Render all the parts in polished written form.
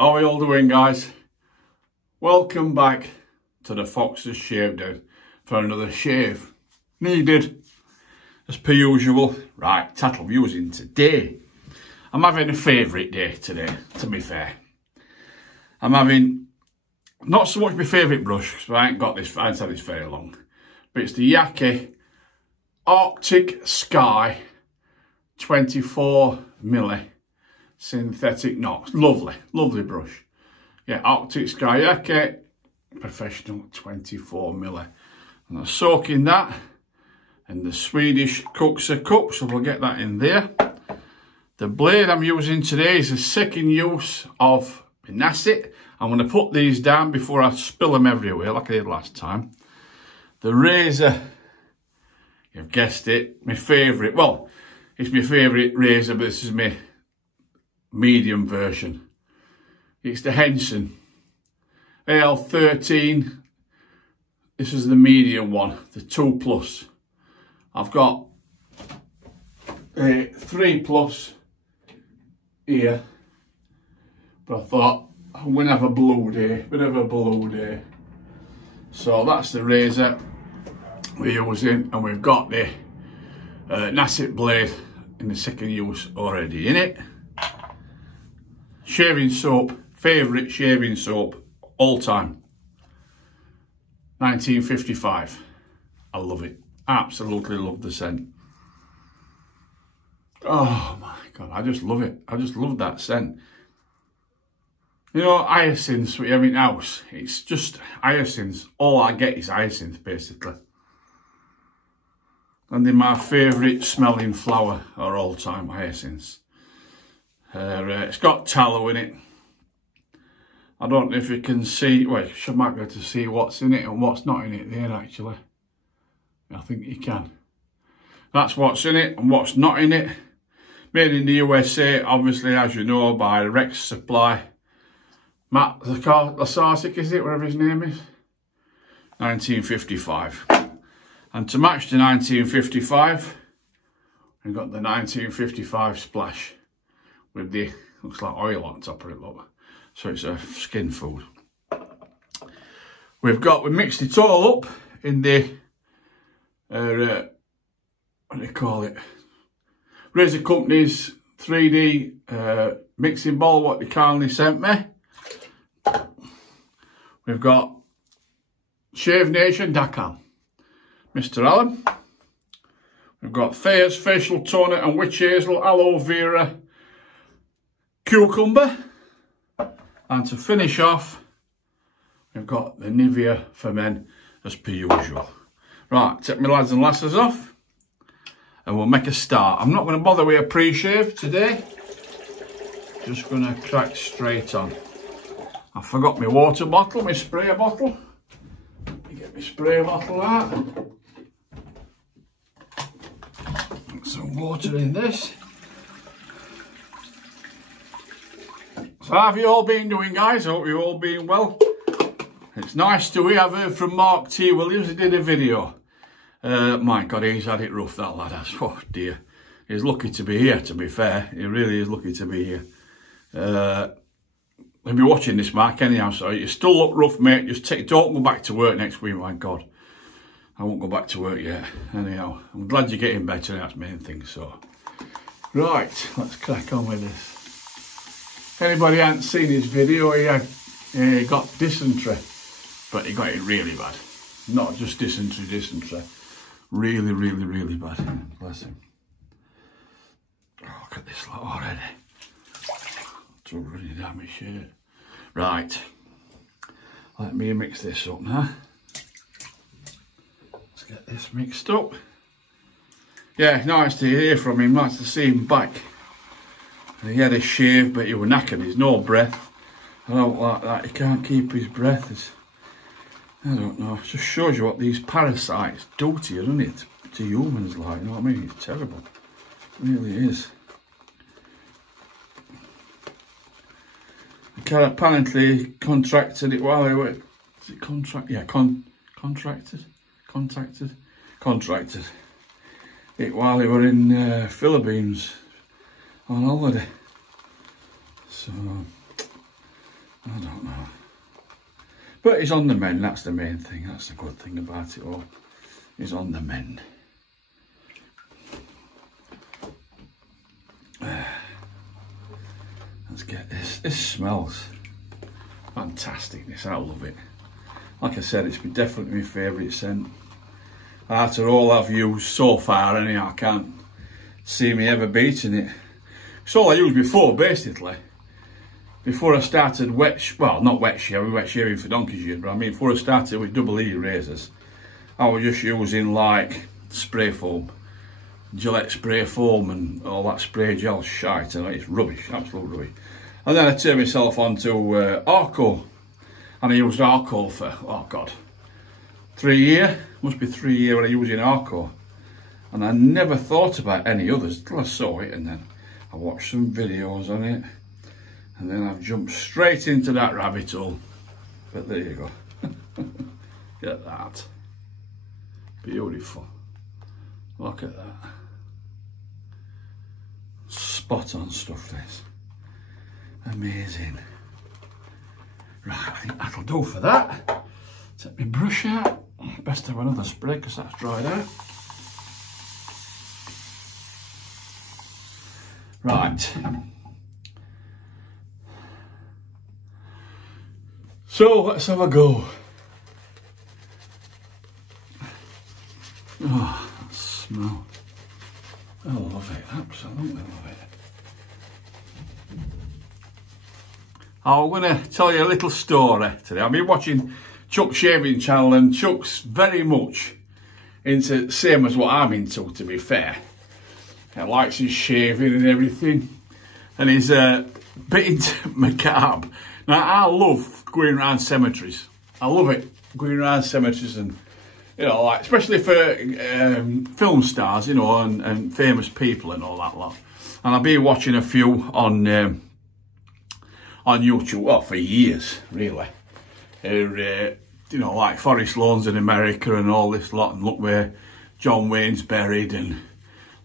How are you all doing, guys? Welcome back to the Foxes Shave Den for another shave. Needed, as per usual. Right, tattle using today. I'm having a favourite day today, to be fair. I'm having, not so much my favourite brush, because I ain't had this very long, but it's the Yaqi Arctic Sky 24mm synthetic knots. Lovely brush. Yeah, Arctic Sky Yaqi Professional 24mm. And I'm soaking that in the Swedish Kuxa cup, so we'll get that in there. The blade I'm using today is a second use of Nasset. I'm going to put these down before I spill them everywhere like I did last time. The razor, you've guessed it, my favourite. Well, it's my favourite razor, but this is my medium version. It's the Henson AL13. This is the medium one, the 2 Plus. I've got a 3 Plus here, but I thought I'm going to have a blue day, bit of a blue day. So that's the razor we're using, and we've got the Nasset blade in the second use already in it. Shaving soap, favourite shaving soap all time. 1955. I love it. Absolutely love the scent. Oh my God, I just love it. I just love that scent. You know, hyacinths we have in house. It's just hyacinths. All I get is hyacinth, basically. And they're my favourite smelling flower of all time, hyacinths. It's got tallow in it. I don't know if you can see, well, you might be able to see what's in it and what's not in it there, actually. I think you can. That's what's in it and what's not in it. Made in the USA, obviously, as you know, by Rex Supply. Matt Lasarsic, is it, whatever his name is? 1955. And to match the 1955, we've got the 1955 splash with the, looks like oil on top of it, look. So it's a skin food. We mixed it all up in the, what do you call it? Razor Company's 3D mixing bowl, what they kindly sent me. We've got Shave Nation Dakar, Mr. Allen. We've got Thayer's Facial Toner and Witch Hazel Aloe Vera Cucumber. And to finish off, we've got the Nivea for Men, as per usual. Right, take my lads and lasses off, and we'll make a start. I'm not going to bother with a pre-shave today. Just going to crack straight on. I forgot my water bottle, my spray bottle. Let me get my spray bottle out. Put some water in this. So how have you all been doing, guys? I hope you've all been well. It's nice to hear. I've heard from Mark T. Williams. He did a video. My God, he's had it rough, that lad has. Oh dear. He's lucky to be here, to be fair. He really is lucky to be here. He'll be watching this, Mark, anyhow, so you still look rough, mate. Just don't go back to work next week, my God. I won't go back to work yet. Anyhow, I'm glad you're getting better, that's the main thing, so. Right, let's crack on with this. If anybody hasn't seen his video, he got dysentery, but he got it really bad. Not just dysentery. Really, really, really bad. Bless him. Oh, look at this lot already. It's already down my shirt. Right. Let me mix this up now. Let's get this mixed up. Yeah, nice to hear from him. Nice to see him back. He had a shave, but he was knackered. He's no breath. I don't like that. He can't keep his breath. I don't know. It just shows you what these parasites do to you, doesn't it? To humans, like, you know what I mean? It's terrible. It really is. He apparently contracted it while he was... Is it contract? Yeah, contracted it while he were in Philippines on holiday. So I don't know. But he's on the mend, that's the main thing. That's the good thing about it all. He's on the mend. Let's get this. This smells fantastic, this. I love it. Like I said, it's definitely my favourite scent. After all I've used so far, anyhow, I can't see me ever beating it. It's all I used before, basically. Before I started not wet shaving for donkey's years, but I mean before I started with double E razors, I was just using like spray foam, Gillette spray foam and all that spray gel shite, and it's rubbish, absolute rubbish. And then I turned myself onto Arco, and I used Arco for, oh God, 3 years, must be 3 years when I was using Arco. And I never thought about any others until I saw it, and then I watched some videos on it. And then I've jumped straight into that rabbit hole. But there you go. Get that. Beautiful. Look at that. Spot on stuff, this. Amazing. Right, I think that'll do for that. Take my brush out. Best have another spray because that's dried out. Right. So let's have a go. Oh, that smell. I love it, absolutely love it. I'm going to tell you a little story today. I've been watching Chuck's shaving channel, and Chuck's very much into the same as what I'm into, to be fair. He likes his shaving and everything, and he's a bit into macabre. Now, I love going around cemeteries. I love it, going around cemeteries, and you know, like especially for film stars, you know, and famous people and all that lot. And I've been watching a few on YouTube, well, for years, really. You know, like Forest Lawns in America and all this lot, and look where John Wayne's buried, and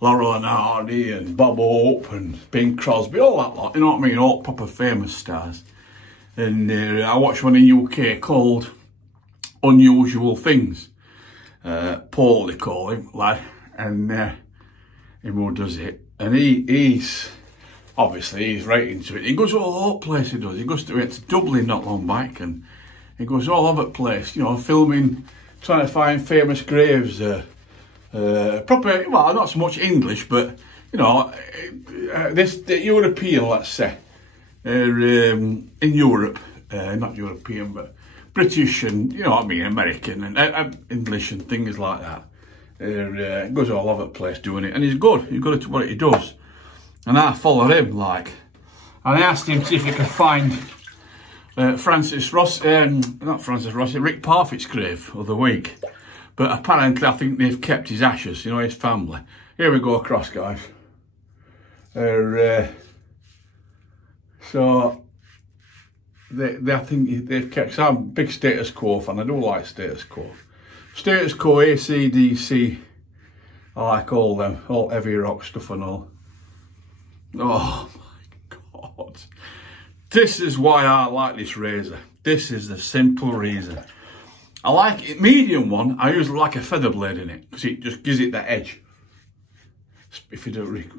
Laurel and Hardy and Bob Hope and Bing Crosby, all that lot, you know what I mean, all proper famous stars. And I watched one in UK called Unusual Things. Paul, they call him, lad, and him who does it. And he's right into it. He goes all over the place, he does. He goes to Dublin not long back, and he goes all over the place, you know, filming, trying to find famous graves. Proper, well, not so much English, but, you know, the European, let's say. In Europe, not European, but British and, you know what I mean, American and English and things like that. He goes all over the place doing it, and he's good at what he does. And I followed him, like, and I asked him if he could find Rick Parfitt's grave the other week. But apparently I think they've kept his ashes, you know, his family. Here we go across, guys. So I think they've kept some big Status Quo fan. I do like Status Quo. Status Quo, AC/DC, I like all them, all heavy rock stuff and all. Oh my God. This is why I like this razor. This is the simple reason. I like it, medium one, I usually like a feather blade in it, because it just gives it that edge. If you don't,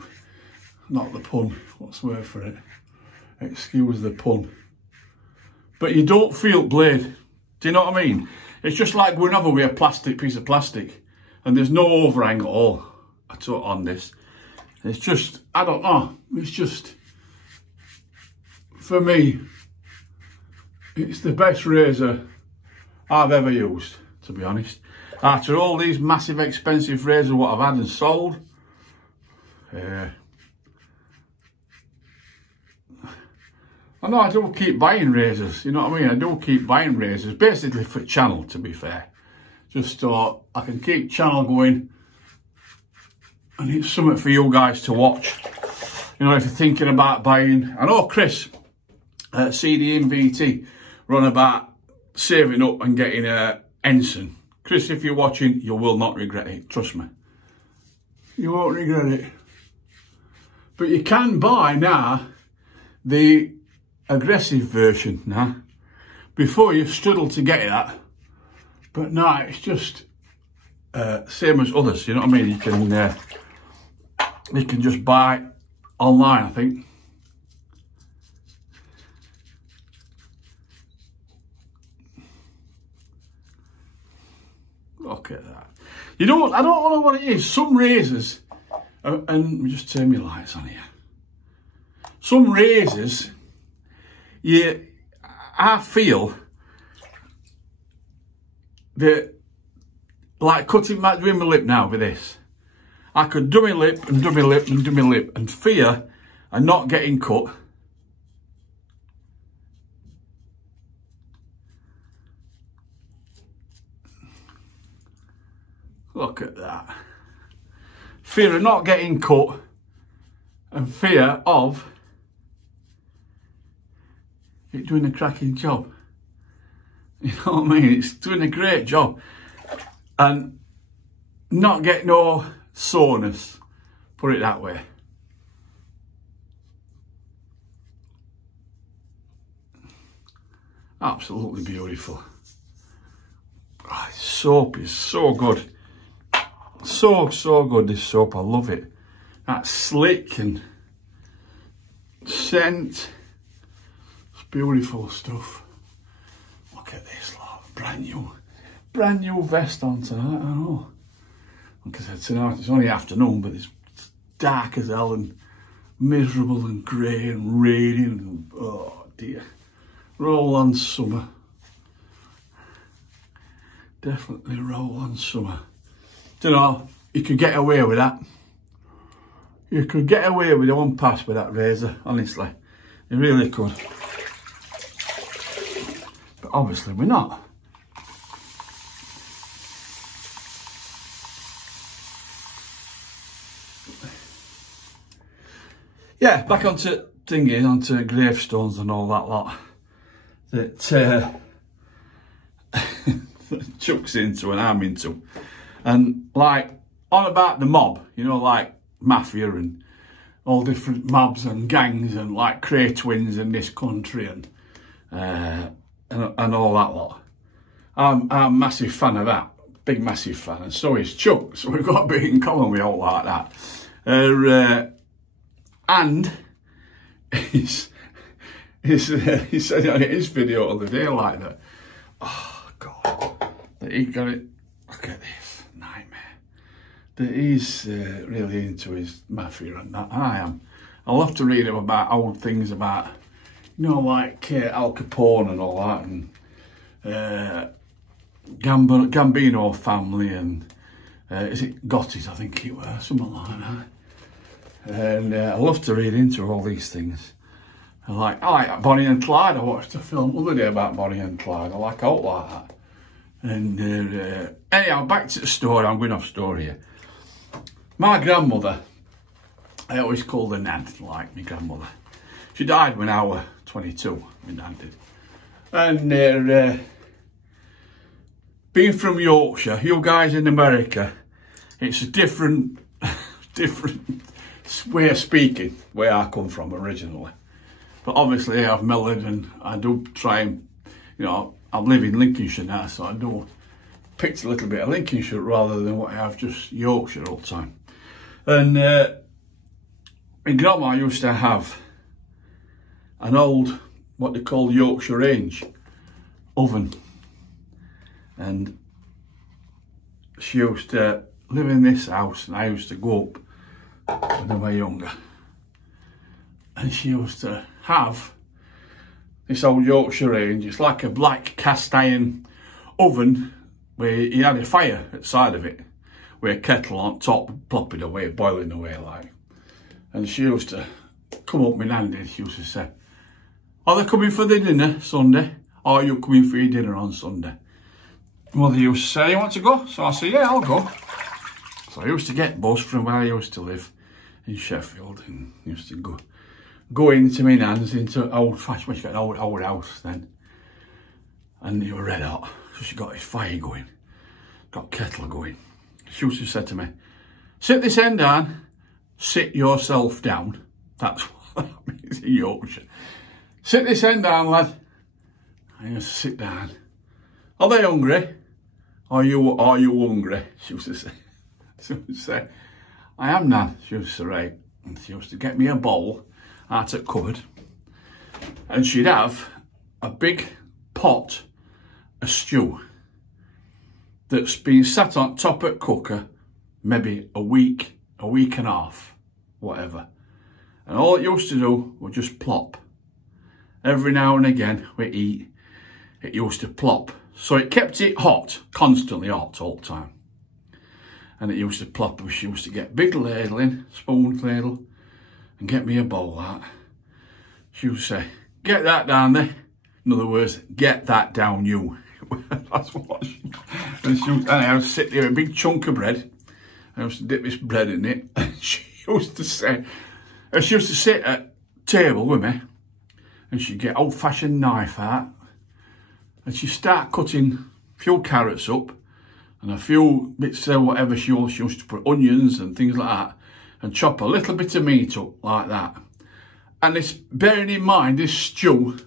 not the pun, what's the word for it? Excuse the pun. But you don't feel blade. Do you know what I mean? It's just like going over with a piece of plastic, and there's no overhang at all on this. It's just, I don't know, it's just, for me, it's the best razor I've ever used, to be honest. After all these massive expensive razors what I've had and sold, I know I do keep buying razors, you know what I mean? I do keep buying razors, basically for channel, to be fair. Just so I can keep channel going, and it's something for you guys to watch. You know, if you're thinking about buying, I know Chris at CD and VT run about saving up and getting a Ensign. Chris, if you're watching, you will not regret it, trust me. You won't regret it. But you can buy now the aggressive version now. Before you struggle to get that, but now it's just same as others, you know what I mean? You can just buy it online, I think. Look at that. You know what? I don't know what it is. Some razors, and let me just turn my lights on here. Some razors, I feel that, like doing my lip now with this. I could do my lip and do my lip and do my lip and fear and not getting cut. Look at that. Fear of not getting cut and fear of it doing a cracking job. You know what I mean? It's doing a great job. And not get no soreness, put it that way. Absolutely beautiful. Oh, this soap is so good. So good, this soap. I love it. That slick and scent. It's beautiful stuff. Look at this, lot. Brand new vest on tonight, I know. Like I said, tonight it's only afternoon, but it's dark as hell and miserable and grey and raining. And, oh dear. Roll on summer. Definitely roll on summer. You know, you could get away with that. You could get away with one pass with that razor, honestly. You really could. But obviously we're not. Yeah, back onto thingy, onto gravestones and all that lot that Chuck's into and I'm into. And like, on about the mob, you know, like mafia and all different mobs and gangs and like Cray twins in this country and all that lot. I'm a massive fan of that, big massive fan, and so is Chuck. So we've got a bit in common with all like that. And he said on his video the other day like that. Oh God, that he got it. Look at this nightmare. That he's really into his mafia and that. I am. I love to read about old things about, you know, like Al Capone and all that, and Gambino family, and is it Gotti's? I think it was something like that. And I love to read into all these things. I like Bonnie and Clyde. I watched a film the other day about Bonnie and Clyde. I like out like that. And anyhow, back to the story. I'm going off story here. My grandmother, I always called her Nan, like my grandmother. She died when I was 22, my Nan did. And being from Yorkshire, you guys in America, it's a different way of speaking, where I come from originally. But obviously I've mellowed and I do try and, you know, I live in Lincolnshire now, so I do pick a little bit of Lincolnshire rather than what I have just Yorkshire all the time. And my grandma used to have an old, what they call Yorkshire range oven. And she used to live in this house and I used to go up when I was younger. And she used to have this old Yorkshire range. It's like a black cast iron oven where you had a fire at the side of it, with a kettle on top, plopping away, boiling away like. And she used to come up, my nan did, she used to say, "Are they coming for the dinner Sunday? Or are you coming for your dinner on Sunday?" Mother used to say, "You want to go?" So I said, "Yeah, I'll go." So I used to get bus from where I used to live in Sheffield, and used to go into my nan's, into old fashioned, well, she got an old house then, and it was red hot, so she got this fire going, got kettle going. She used to say to me, "Sit this end down, sit yourself down." That's what that means in Yorkshire. sit this end down, lad. I used to sit down. Are they hungry? Are you hungry? She used to say. She used to say, I am, Nan. She used to say, right. And she used to get me a bowl out of the cupboard. And she'd have a big pot of stew that's been sat on top of the cooker maybe a week and a half, whatever. And all it used to do was just plop. Every now and again we eat, it used to plop. So it kept it hot, constantly hot all the time. And it used to plop, and she used to get big ladle in, spoon ladle, and get me a bowl out. She would say, get that down there. In other words, get that down you. That's what she, and I would sit there, a big chunk of bread. I used to dip this bread in it. And she used to say, she used to sit at table with me, and she'd get old-fashioned knife out, and she'd start cutting a few carrots up, and a few bits of whatever she used to put onions and things like that, and chop a little bit of meat up like that. And it's bearing in mind this stew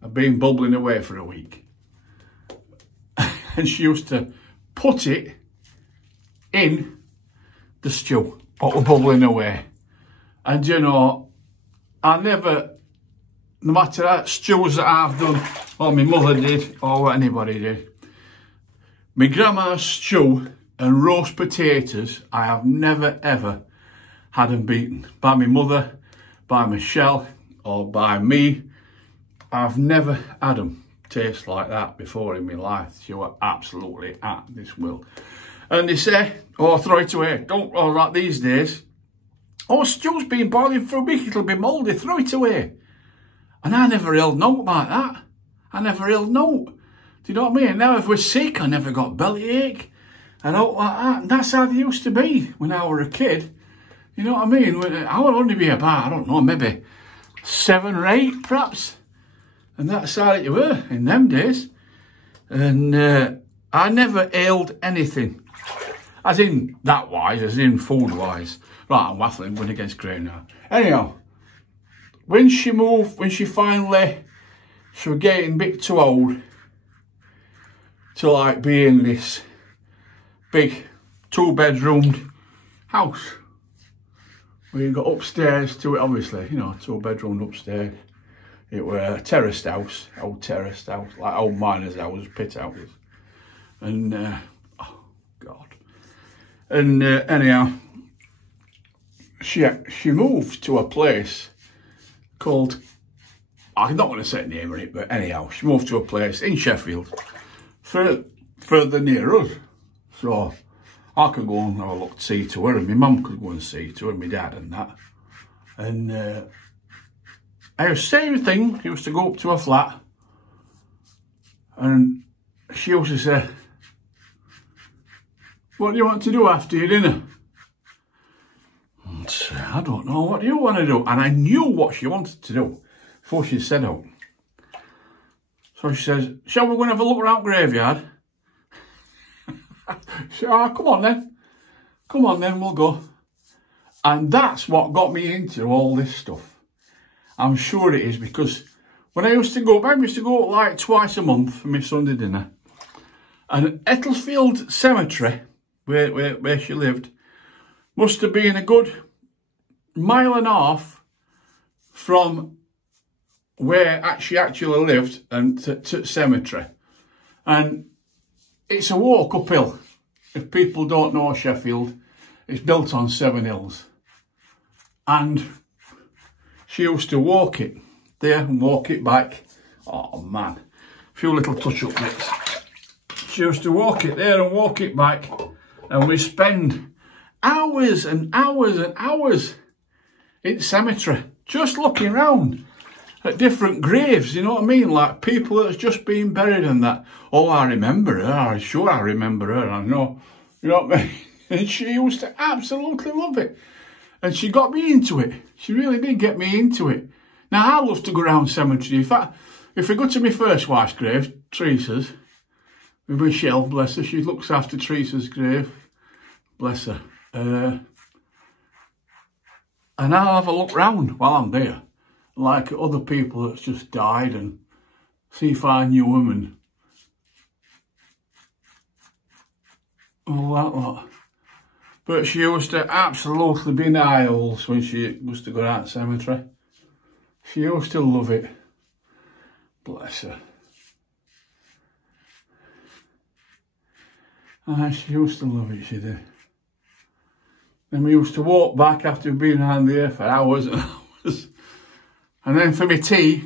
had been bubbling away for a week. And she used to put it in the stew, what was bubbling away. And you know, I never, no matter how stews that I've done, or my mother did, or what anybody did, my grandma's stew and roast potatoes, I have never ever had them beaten. By my mother, by Michelle, or by me. I've never had them taste like that before in my life. She were absolutely at this will. And they say, oh, throw it away. Don't, or like these days, oh, stew's been boiling for a week, it'll be mouldy, throw it away. And I never held note like that. I never held note. Do you know what I mean? Now if we're sick, I never got bellyache and all like that. And that's how they used to be when I were a kid. You know what I mean? I would only be about, I don't know, maybe 7 or 8 perhaps. And that's how it were in them days. And I never ailed anything. As in that wise, as in food wise. Right, I'm waffling, going against grain now. Anyhow, when she moved, when she finally, she was getting a bit too old to like be in this big 2-bedroomed house. We got upstairs to it, obviously, you know, 2-bedroom upstairs. It were a terraced house, old terraced house, like old miners' houses, pit houses. And, oh, God. And anyhow, she moved to a place called, I'm not going to say the name of it, but anyhow, she moved to a place in Sheffield, further near us. So I could go and have a look to see to her, and my mum could go and see to her, and my dad and that. And I was same thing, she used to go up to her flat, and she used to say, what do you want to do after your dinner? And I don't know, what do you want to do? And I knew what she wanted to do before she said out. So she says, shall we go and have a look around graveyard? She said, oh, come on then. Come on then, we'll go. And that's what got me into all this stuff. I'm sure it is, because when I used to go, I used to go like twice a month for my Sunday dinner. And Ecclesfield Cemetery, where she lived, must have been a good 1.5 miles from where she actually lived and to cemetery. And it's a walk uphill. If people don't know Sheffield, it's built on 7 hills. And she used to walk it there and walk it back. Oh man, a few little touch-up bits. She used to walk it there and walk it back, and we spend hours and hours and hours in cemetery just looking around at different graves, you know what I mean? Like people that's just been buried and that. Oh, I remember her, I'm sure I remember her, I know, you know what I mean? And she used to absolutely love it. And she got me into it. She really did get me into it. Now, I love to go around cemetery. In fact, if I go to my first wife's grave, Teresa's, with Michelle, bless her, she looks after Teresa's grave, bless her. And I'll have a look round while I'm there. like other people that's just died, and see if I knew them and all that lot. But she used to absolutely be Niles when she used to go out to cemetery. She used to love it. Bless her. She used to love it, she did. Then we used to walk back after being around there for hours and hours. And then for my tea,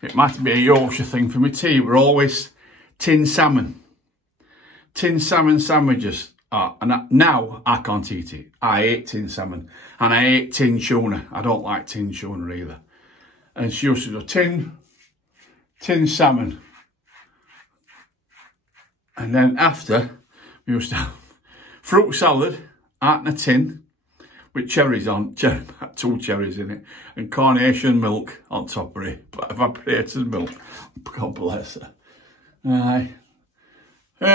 it might be a Yorkshire thing, for my tea we're always tin salmon. Tin salmon sandwiches. And now I can't eat it. I ate tin salmon and I ate tin tuna. I don't like tin tuna either. And she used to do tin salmon. And then after, we used to have fruit salad out in a tin with cherries on, 2 cherries in it, and carnation milk on top of it, evaporated milk. God bless her. Aye.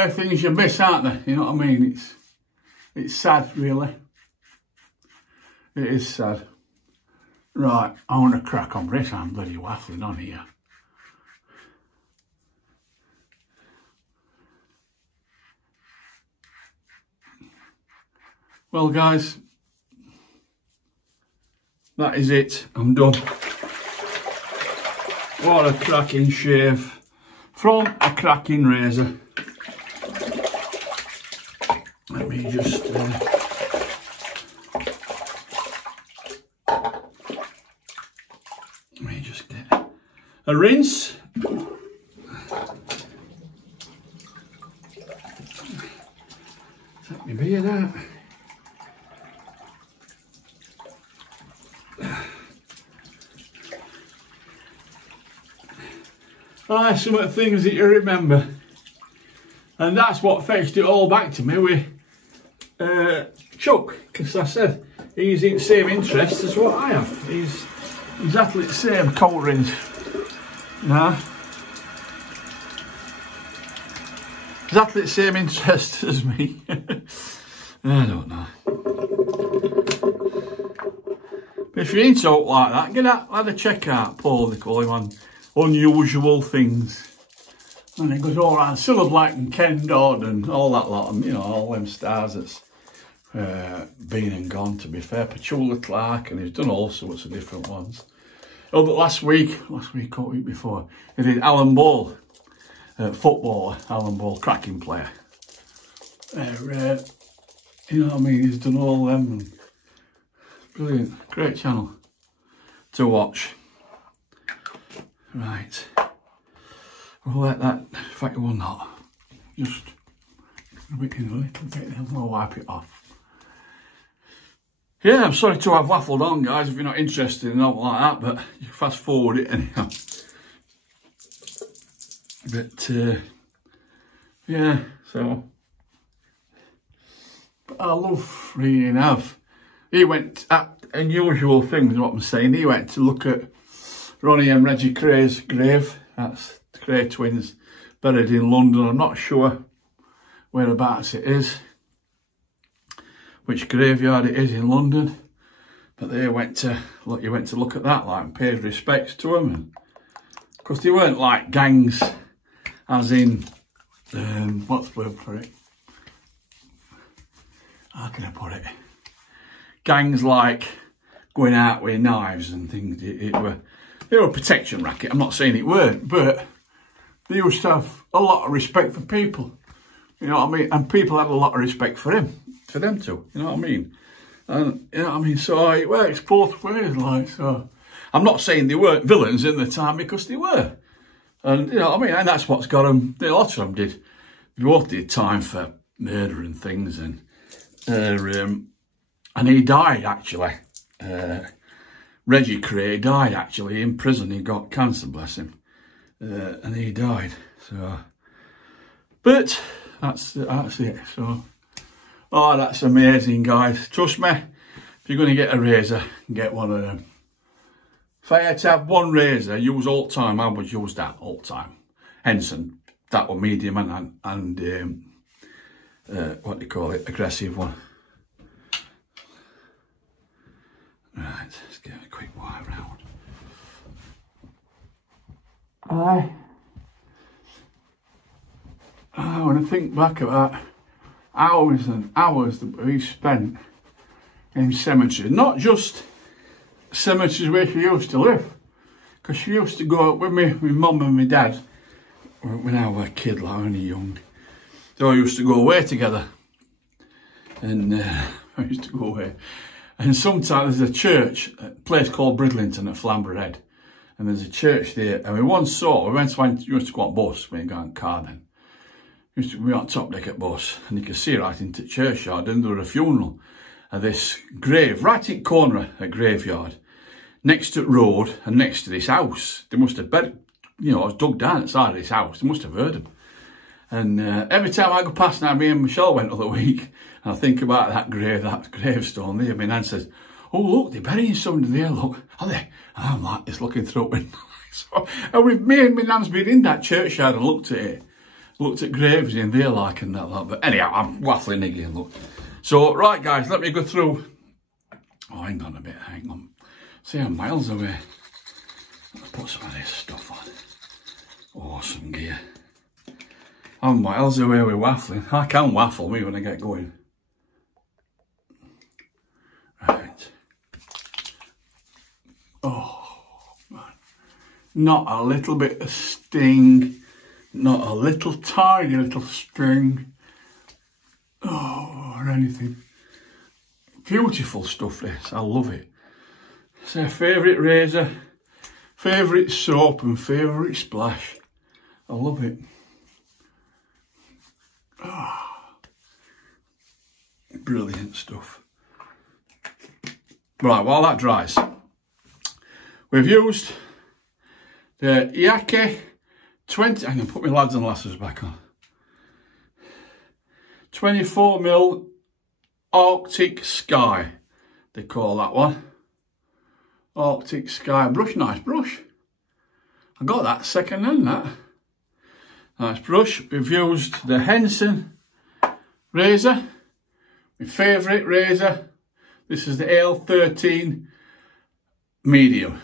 Things you miss, aren't there? You know what I mean? It's sad, really. It is sad. Right, I want to crack on with this. I'm bloody waffling on here. Well, guys, that is it. I'm done. What a cracking shave from a cracking razor. Let me just get a rinse. Let me beard out. Some of the things that you remember, and that's what fetched it all back to me with Chuck, because I said he's in the same interest as what I have. He's exactly the same cold rinse. Exactly the same interest as me. I don't know. But if you're into it like that, get that, have a check out Paul, they call him, on Unusual Things. And it goes all around Cilla Black and Ken Dodd and all that lot, and you know, all them stars that's been and gone, to be fair. Petula Clark, and he's done all sorts of different ones. Oh, but last week or week before, he did Alan Ball, footballer, Alan Ball, cracking player. You know what I mean, he's done all them, and brilliant, great channel to watch. Right, we'll let that, in fact it will not, just a little bit, then we'll wipe it off. Yeah, I'm sorry to have waffled on, guys, if you're not interested in all like that, but you fast forward it anyhow. But yeah, so but I love reading Av. He went at Unusual Things, what I'm saying. He went to look at Ronnie and Reggie Cray's grave. That's the Cray twins, buried in London. I'm not sure whereabouts it is, which graveyard it is in London, but they went to look. You went to look at that, like, and paid respects to them, and because they weren't like gangs, as in what's the word for it? How can I put it? Gangs like going out with knives and things. They were a protection racket. I'm not saying it weren't, but they used to have a lot of respect for people. You know what I mean? And people had a lot of respect for him, for them too. You know what I mean? And you know what I mean? So it works both ways, like, so. I'm not saying they weren't villains in the time, because they were. And you know what I mean? And that's what's got them. A lot of them did. They both did time for murder and things, and he died actually. Reggie Cray died actually in prison. He got cancer, bless him, and he died. So, but that's it. So, oh, that's amazing, guys. Trust me, if you're going to get a razor, get one of them. If I had to have one razor, use all the time, I would use that all the time. Henson, that one medium and what do you call it, aggressive one. Right, let's get a quick wipe round. when I think back about hours and hours that we spent in cemeteries, not just cemeteries where she used to live, because she used to go up with me, my mum and my dad, when I was a kid, like only young. They all used to go away together, and I used to go away. And sometimes there's a church, a place called Bridlington at Flamborough Head, and there's a church there. And we once saw, we used to go on bus, we didn't go on car then. We used to be on top deck at bus, and you could see right into the churchyard, and there was a funeral of this grave, right in the corner of a graveyard, next to the road and next to this house. They must have been, you know, I was dug down outside of this house, they must have heard them. And every time I go past now, me and Michelle went the other week, and I think about that gravestone there, my nan says, oh look, they're burying somebody there, look, are they? And I'm like, just looking through it. So, and with me and my nan's been in that churchyard and looked at it, looked at graves in there like and that, but anyhow, I'm waffling again, look. So, right guys, let me go through, oh hang on a bit, hang on. See, I'm miles away. Let's put some of this stuff on. Awesome gear. I'm miles away with waffling. I can waffle me when I get going. Right. Oh, man. Not a little bit of sting. Not a little tiny little string. Oh, or anything. Beautiful stuff this. I love it. It's a favourite razor, favourite soap and favourite splash. I love it. Oh, brilliant stuff. Right, while that dries, we've used the Yaqi 20, I'm going to put my lads and lasses back on, 24mm Arctic Sky, they call that one. Arctic Sky brush, nice brush. I got that second hand, that. Nice brush. We've used the Henson razor, my favourite razor. This is the AL13 medium,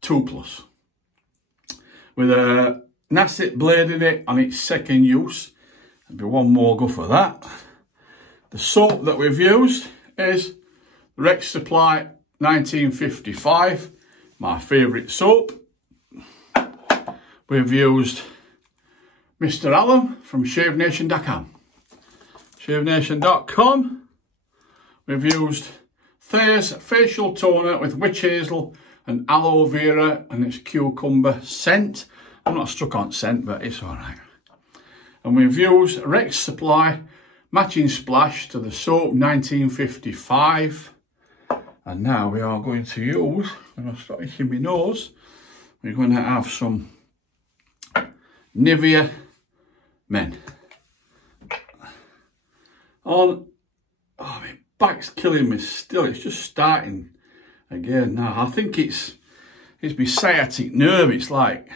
2+, with a Nasset blade in it on its second use. There'll be one more go for that. The soap that we've used is Rex Supply 1955, my favourite soap. We've used Mr. Allen from ShaveNation.com. ShaveNation.com. We've used Thayer's facial toner with witch hazel and aloe vera and its cucumber scent. I'm not struck on scent, but it's alright. And we've used Rex Supply matching splash to the soap 1955. And now we are going to use, when I start itching my nose, we're going to have some Nivea Men. Oh, my back's killing me still. It's just starting again now. I think it's my sciatic nerve. It's like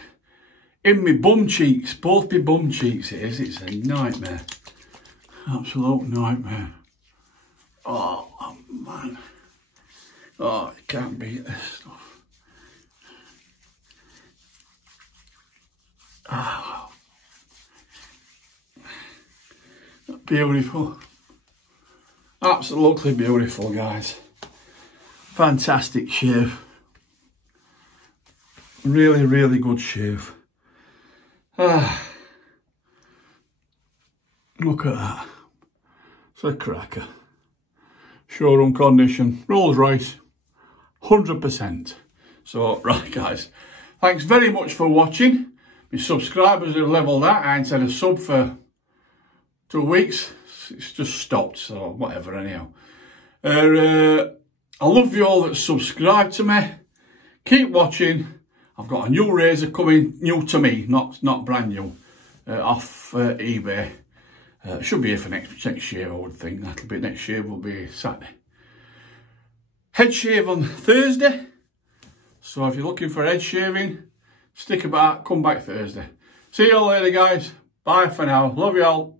in my bum cheeks, both my bum cheeks it is. It's a nightmare. Absolute nightmare. Oh man. Oh, you can't beat this stuff. Oh. Beautiful. Absolutely beautiful, guys. Fantastic shave. Really, really good shave. Ah. Look at that. It's a cracker. Showroom condition. Rolls Royce. 100%. So, right guys. Thanks very much for watching. My subscribers have leveled that. I ain't had a sub for 2 weeks. It's just stopped, so whatever anyhow. I love you all that subscribe to me. Keep watching. I've got a new razor coming, new to me, not brand new, off eBay. Should be here for next shave, I would think. That'll be, next shave will be Saturday. Head shave on Thursday. So if you're looking for head shaving, stick about, come back Thursday. See you all later, guys. Bye for now. Love you all.